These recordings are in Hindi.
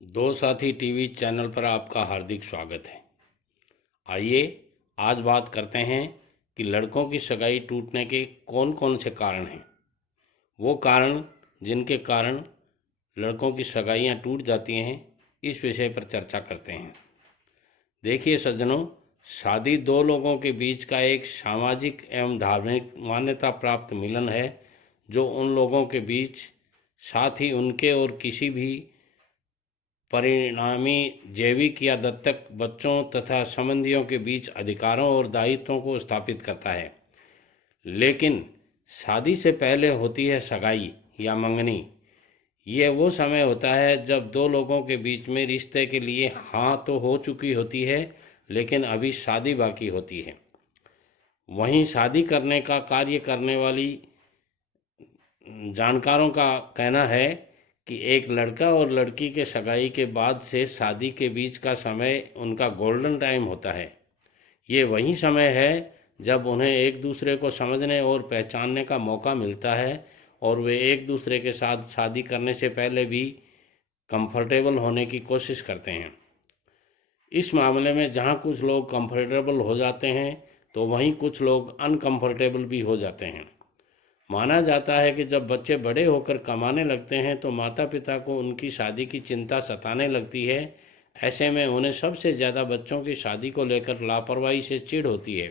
दो साथी टीवी चैनल पर आपका हार्दिक स्वागत है। आइए आज बात करते हैं कि लड़कों की सगाई टूटने के कौन कौन से कारण हैं। वो कारण जिनके कारण लड़कों की सगाइयां टूट जाती हैं, इस विषय पर चर्चा करते हैं। देखिए सज्जनों, शादी दो लोगों के बीच का एक सामाजिक एवं धार्मिक मान्यता प्राप्त मिलन है, जो उन लोगों के बीच, साथ ही उनके और किसी भी परिणामी जैविक या दत्तक बच्चों तथा संबंधियों के बीच अधिकारों और दायित्वों को स्थापित करता है। लेकिन शादी से पहले होती है सगाई या मंगनी। ये वो समय होता है जब दो लोगों के बीच में रिश्ते के लिए हाँ तो हो चुकी होती है, लेकिन अभी शादी बाकी होती है। वहीं शादी करने का कार्य करने वाली जानकारों का कहना है कि एक लड़का और लड़की के सगाई के बाद से शादी के बीच का समय उनका गोल्डन टाइम होता है। ये वही समय है जब उन्हें एक दूसरे को समझने और पहचानने का मौका मिलता है और वे एक दूसरे के साथ शादी करने से पहले भी कंफर्टेबल होने की कोशिश करते हैं। इस मामले में जहाँ कुछ लोग कंफर्टेबल हो जाते हैं तो वहीं कुछ लोग अनकंफर्टेबल भी हो जाते हैं। माना जाता है कि जब बच्चे बड़े होकर कमाने लगते हैं तो माता पिता को उनकी शादी की चिंता सताने लगती है। ऐसे में उन्हें सबसे ज़्यादा बच्चों की शादी को लेकर लापरवाही से चिढ़ होती है।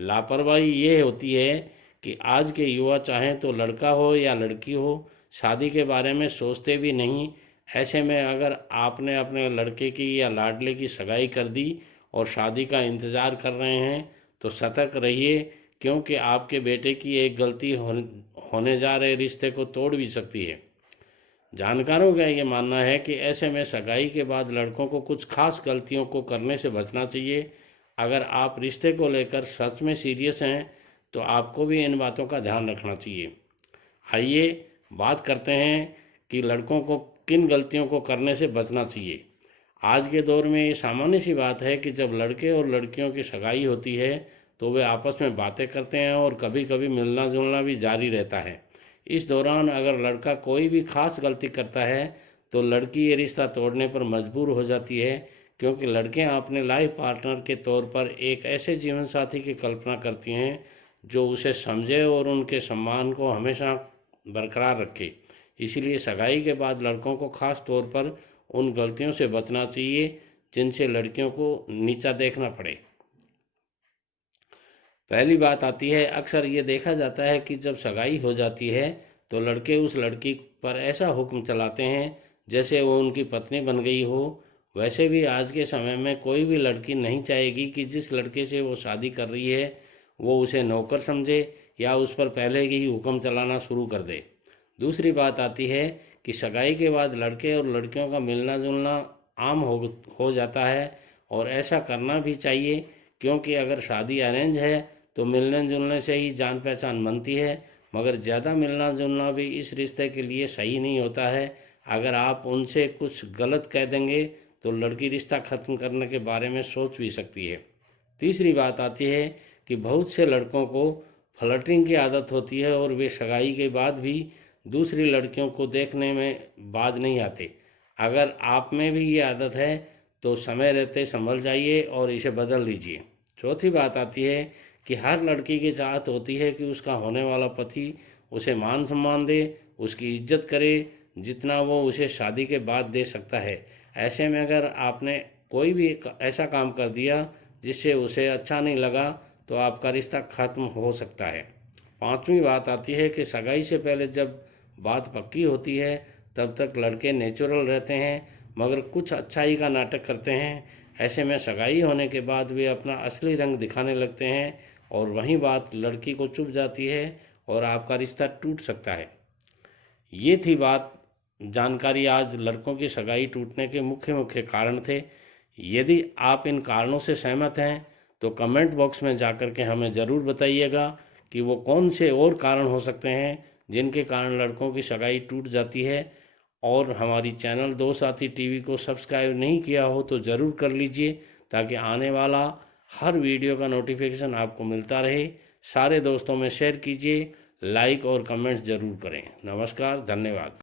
लापरवाही ये होती है कि आज के युवा चाहें तो लड़का हो या लड़की हो, शादी के बारे में सोचते भी नहीं। ऐसे में अगर आपने अपने लड़के की या लाडले की सगाई कर दी और शादी का इंतज़ार कर रहे हैं तो सतर्क रहिए, क्योंकि आपके बेटे की एक गलती होने जा रहे रिश्ते को तोड़ भी सकती है। जानकारों का ये मानना है कि ऐसे में सगाई के बाद लड़कों को कुछ खास गलतियों को करने से बचना चाहिए। अगर आप रिश्ते को लेकर सच में सीरियस हैं तो आपको भी इन बातों का ध्यान रखना चाहिए। आइए बात करते हैं कि लड़कों को किन गलतियों को करने से बचना चाहिए। आज के दौर में ये सामान्य सी बात है कि जब लड़के और लड़कियों की सगाई होती है तो वे आपस में बातें करते हैं और कभी कभी मिलना जुलना भी जारी रहता है। इस दौरान अगर लड़का कोई भी खास गलती करता है तो लड़की ये रिश्ता तोड़ने पर मजबूर हो जाती है, क्योंकि लड़कियां अपने लाइफ पार्टनर के तौर पर एक ऐसे जीवन साथी की कल्पना करती हैं जो उसे समझे और उनके सम्मान को हमेशा बरकरार रखे। इसीलिए सगाई के बाद लड़कों को खास तौर पर उन गलतियों से बचना चाहिए जिनसे लड़कियों को नीचा देखना पड़े। पहली बात आती है, अक्सर ये देखा जाता है कि जब सगाई हो जाती है तो लड़के उस लड़की पर ऐसा हुक्म चलाते हैं जैसे वो उनकी पत्नी बन गई हो। वैसे भी आज के समय में कोई भी लड़की नहीं चाहेगी कि जिस लड़के से वो शादी कर रही है वो उसे नौकर समझे या उस पर पहले ही हुक्म चलाना शुरू कर दे। दूसरी बात आती है कि सगाई के बाद लड़के और लड़कियों का मिलना जुलना आम हो जाता है, और ऐसा करना भी चाहिए, क्योंकि अगर शादी अरेंज है तो मिलने जुलने से ही जान पहचान बनती है, मगर ज़्यादा मिलना जुलना भी इस रिश्ते के लिए सही नहीं होता है। अगर आप उनसे कुछ गलत कह देंगे तो लड़की रिश्ता ख़त्म करने के बारे में सोच भी सकती है। तीसरी बात आती है कि बहुत से लड़कों को फ्लर्टिंग की आदत होती है और वे सगाई के बाद भी दूसरी लड़कियों को देखने में बाज नहीं आते। अगर आप में भी ये आदत है तो समय रहते संभल जाइए और इसे बदल लीजिए। चौथी बात आती है कि हर लड़की की चाहत होती है कि उसका होने वाला पति उसे मान सम्मान दे, उसकी इज्जत करे जितना वो उसे शादी के बाद दे सकता है। ऐसे में अगर आपने कोई भी ऐसा काम कर दिया जिससे उसे अच्छा नहीं लगा तो आपका रिश्ता खत्म हो सकता है। पांचवी बात आती है कि सगाई से पहले जब बात पक्की होती है तब तक लड़के नेचुरल रहते हैं, मगर कुछ अच्छाई का नाटक करते हैं। ऐसे में सगाई होने के बाद वे अपना असली रंग दिखाने लगते हैं और वहीं बात लड़की को चुभ जाती है और आपका रिश्ता टूट सकता है। ये थी बात जानकारी आज लड़कों की सगाई टूटने के मुख्य मुख्य कारण थे। यदि आप इन कारणों से सहमत हैं तो कमेंट बॉक्स में जाकर के हमें ज़रूर बताइएगा कि वो कौन से और कारण हो सकते हैं जिनके कारण लड़कों की सगाई टूट जाती है। और हमारी चैनल दो साथी टीवी को सब्सक्राइब नहीं किया हो तो ज़रूर कर लीजिए, ताकि आने वाला हर वीडियो का नोटिफिकेशन आपको मिलता रहे। सारे दोस्तों में शेयर कीजिए, लाइक और कमेंट्स ज़रूर करें। नमस्कार, धन्यवाद।